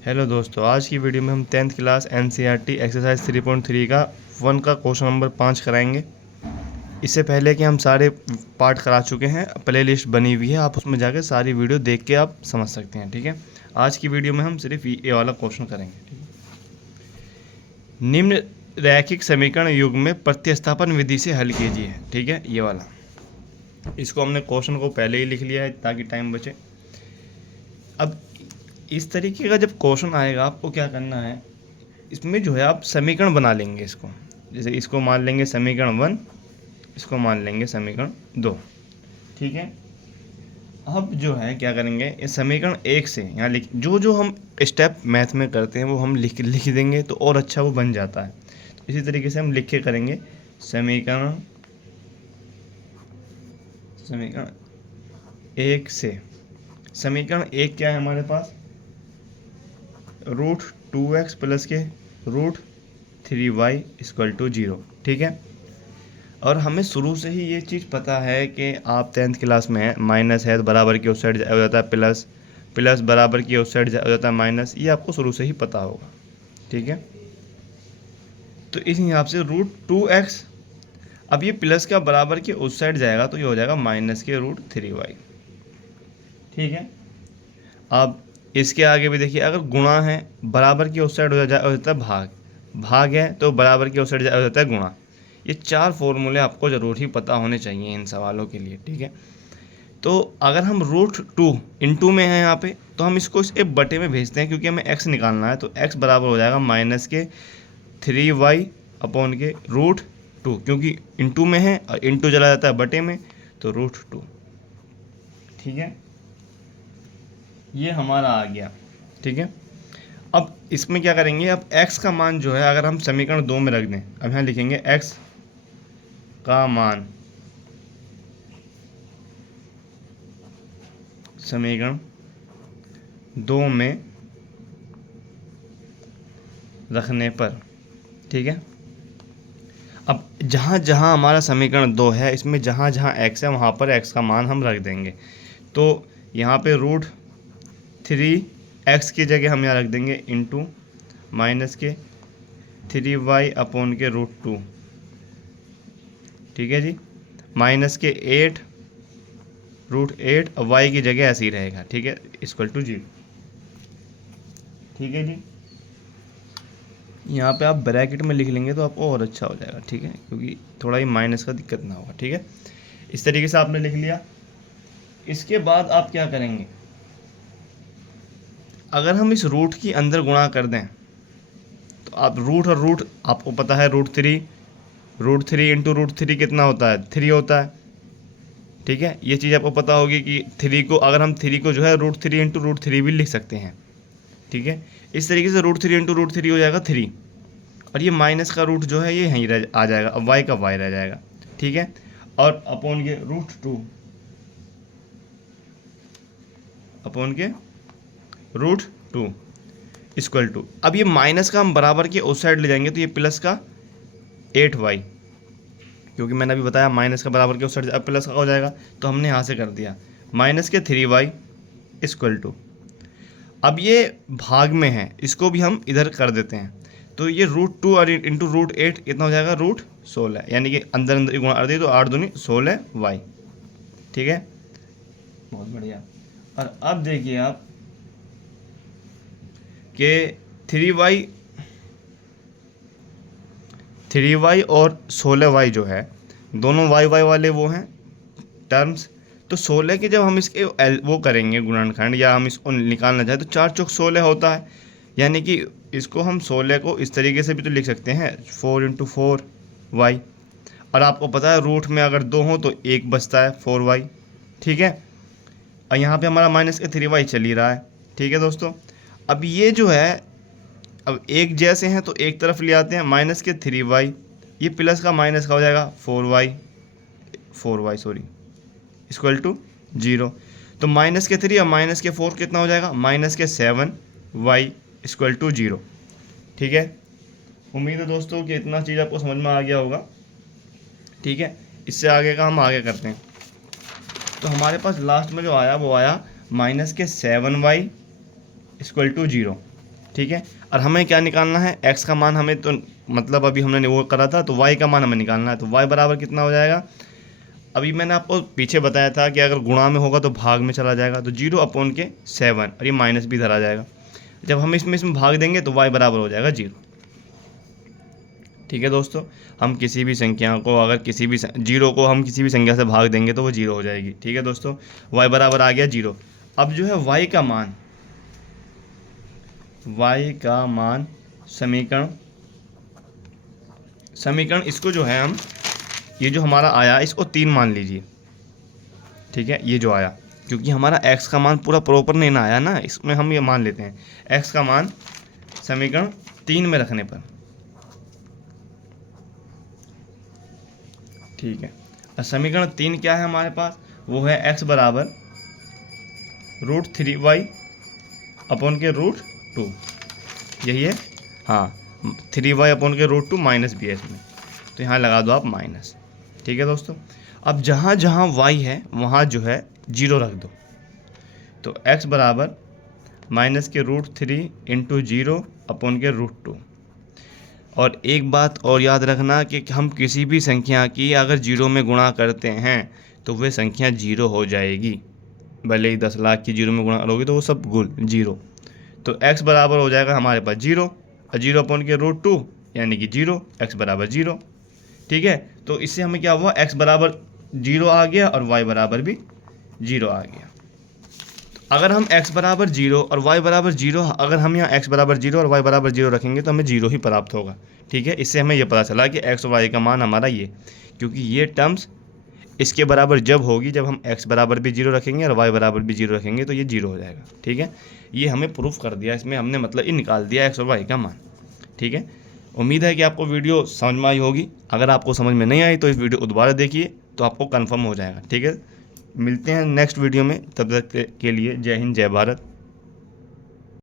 Hello दोस्तों, आज की वीडियो में हम 10th क्लास एनसीईआरटी एक्सरसाइज 3.3 का 1 का क्वेश्चन नंबर 5 कराएंगे। इससे पहले कि हम सारे पार्ट करा चुके हैं, प्ले लिस्ट बनी हुई है, आप उसमें जाकर सारी वीडियो देख के आप समझ सकते हैं। ठीक है, आज की वीडियो में हम सिर्फ ये वाला क्वेश्चन करेंगे। ठीक है, निम्न रैखिक समीकरण युग में प्रतिस्थापन विधि से हल कीजिए। ठीक है, ये वाला, इसको हमने क्वेश्चन को पहले ही लिख लिया है ताकि टाइम बचे। अब इस तरीके का जब क्वेश्चन आएगा, आपको क्या करना है, इसमें जो है आप समीकरण बना लेंगे। इसको जैसे इसको मान लेंगे समीकरण 1, इसको मान लेंगे समीकरण 2। ठीक है, अब जो है क्या करेंगे, इस समीकरण 1 से यहाँ लिख, जो जो हम स्टेप मैथ में करते हैं वो हम लिख देंगे तो और अच्छा वो बन जाता है। तो इसी तरीके से हम लिख के करेंगे समीकरण 1 से। समीकरण 1 क्या है हमारे पास, √2x प्लस के √3y = 0। ठीक है, और हमें शुरू से ही ये चीज़ पता है कि आप 10th क्लास में हैं, माइनस है तो बराबर की उस साइड हो जाता है प्लस, प्लस बराबर की उस साइड हो जाता है माइनस, ये आपको शुरू से ही पता होगा। ठीक है, तो इस हिसाब से √2x, अब ये प्लस का बराबर के उस साइड जाएगा तो ये हो जाएगा माइनस के √3y। ठीक है, अब इसके आगे भी देखिए, अगर गुणा है बराबर की उस साइड हो जाता है भाग, भाग है तो बराबर की उस साइड हो जाता है गुणा। ये 4 फॉर्मूले आपको ज़रूर ही पता होने चाहिए इन सवालों के लिए। ठीक है, तो अगर हम √2 इंटू में है यहाँ पे, तो हम इसको इसके बटे में भेजते हैं क्योंकि हमें x निकालना है। तो x बराबर हो जाएगा माइनस के 3y अपॉन के √2, क्योंकि इंटू में है और इंटू चला जाता है बटे में, तो √2। ठीक है, ये हमारा आ गया। ठीक है, अब इसमें क्या करेंगे, अब x का मान जो है अगर हम समीकरण 2 में रख दें, अब यहाँ लिखेंगे x का मान समीकरण 2 में रखने पर। ठीक है, अब जहाँ जहाँ हमारा समीकरण 2 है, इसमें जहाँ जहाँ x है वहाँ पर x का मान हम रख देंगे। तो यहाँ पे √3x की जगह हम यहाँ रख देंगे इंटू माइनस के 3y अपॉन के √2। ठीक है जी, माइनस के 8 √8 और y की जगह ऐसे ही रहेगा। ठीक है, = 0। ठीक है जी, यहाँ पे आप ब्रैकेट में लिख लेंगे तो आपको और अच्छा हो जाएगा। ठीक है, क्योंकि थोड़ा ही माइनस का दिक्कत ना होगा। ठीक है, इस तरीके से आपने लिख लिया। इसके बाद आप क्या करेंगे, अगर हम इस रूट की अंदर गुणा कर दें तो आप रूट और रूट, आपको पता है √3 इंटू √3 कितना होता है, 3 होता है। ठीक है, ये चीज़ आपको पता होगी कि 3 को, अगर हम 3 को जो है √3 इंटू √3 भी लिख सकते हैं। ठीक है, इस तरीके से √3 इंटू √3 हो जाएगा 3, और ये माइनस का रूट जो है ये यहीं आ जाएगा, अब y का y रह जाएगा। ठीक है, और अपॉन के √2 अपॉन के √2 = अब ये माइनस का हम बराबर के उस साइड ले जाएंगे तो ये प्लस का 8y, क्योंकि मैंने अभी बताया माइनस का बराबर के उस साइड अब प्लस का हो जाएगा, तो हमने यहाँ से कर दिया माइनस के 3y = अब ये भाग में है, इसको भी हम इधर कर देते हैं, तो ये √2 और इंटू √8 कितना हो जाएगा, √16, यानी कि अंदर अंदर गुणा कर दिए तो 8 दूनी 16y। ठीक है, बहुत बढ़िया। और अब देखिए आप कि 3y और 16y जो है, दोनों y वाले वो हैं टर्म्स। तो 16 के जब हम इसके वो करेंगे गुणनखंड, या हम इसको निकालना चाहें तो 4 चौक 16 होता है, यानी कि इसको हम 16 को इस तरीके से भी तो लिख सकते हैं 4 × 4y, और आपको पता है रूट में अगर 2 हो तो 1 बचता है 4y। ठीक है, और यहाँ पे हमारा माइनस के 3y चल ही रहा है। ठीक है दोस्तों, अब ये जो है, अब एक जैसे हैं तो एक तरफ ले आते हैं, माइनस के 3y, ये प्लस का माइनस का हो जाएगा 4y सॉरी = 0। तो माइनस के 3 और माइनस के 4 कितना हो जाएगा, माइनस के 7y = 0। ठीक है, उम्मीद है दोस्तों कि इतना चीज़ आपको समझ में आ गया होगा। ठीक है, इससे आगे का हम आगे करते हैं। तो हमारे पास लास्ट में जो आया वो आया माइनस के 7y = 0। ठीक है। और हमें क्या निकालना है, x का मान हमें तो मतलब अभी हमने वो करा था, तो y का मान हमें निकालना है। तो y बराबर कितना हो जाएगा, अभी मैंने आपको पीछे बताया था कि अगर गुणा में होगा तो भाग में चला जाएगा, तो 0/7 और ये माइनस भी धरा जाएगा। जब हम इसमें भाग देंगे तो y बराबर हो जाएगा 0। ठीक है दोस्तों, हम किसी भी संख्या को अगर किसी भी 0 को हम किसी भी संख्या से भाग देंगे तो वो 0 हो जाएगी। ठीक है दोस्तों, y बराबर आ गया 0। अब जो है y का मान समीकरण इसको जो है हम, ये जो हमारा आया इसको 3 मान लीजिए। ठीक है, ये जो आया, क्योंकि हमारा x का मान पूरा प्रॉपर नहीं ना आया ना, इसमें हम ये मान लेते हैं x का मान समीकरण 3 में रखने पर। ठीक है, और समीकरण 3 क्या है हमारे पास, वो है x बराबर √3y/√2, यही है। हाँ, 3y/√2 माइनस भी है इसमें, तो यहाँ लगा दो आप माइनस। ठीक है दोस्तों, अब जहाँ जहाँ y है वहाँ जो है 0 रख दो। तो x बराबर -√3 × 0/√2। और एक बात और याद रखना कि हम किसी भी संख्या की अगर 0 में गुणा करते हैं तो वह संख्या 0 हो जाएगी, भले ही 10 लाख की 0 में गुणा करोगे तो वो सब गुल 0। तो x बराबर हो जाएगा हमारे पास 0 और 0/√2 यानी कि 0, x बराबर 0। ठीक है, तो इससे हमें क्या हुआ, x बराबर 0 आ गया और y बराबर भी 0 आ गया। अगर हम x बराबर 0 और y बराबर 0, अगर हम यहाँ x बराबर 0 और y बराबर 0 रखेंगे तो हमें 0 ही प्राप्त होगा। ठीक है, इससे हमें यह पता चला कि x और y का मान हमारा ये, क्योंकि ये टर्म्स इसके बराबर जब होगी जब हम x बराबर भी 0 रखेंगे और y बराबर भी 0 रखेंगे तो ये 0 हो जाएगा। ठीक है, ये हमें प्रूफ कर दिया, इसमें हमने मतलब ये निकाल दिया x और y का मान। ठीक है, उम्मीद है कि आपको वीडियो समझ में आई होगी। अगर आपको समझ में नहीं आई तो इस वीडियो को दोबारा देखिए तो आपको कन्फर्म हो जाएगा। ठीक है, मिलते हैं नेक्स्ट वीडियो में, तब तक के लिए जय हिंद जय भारत।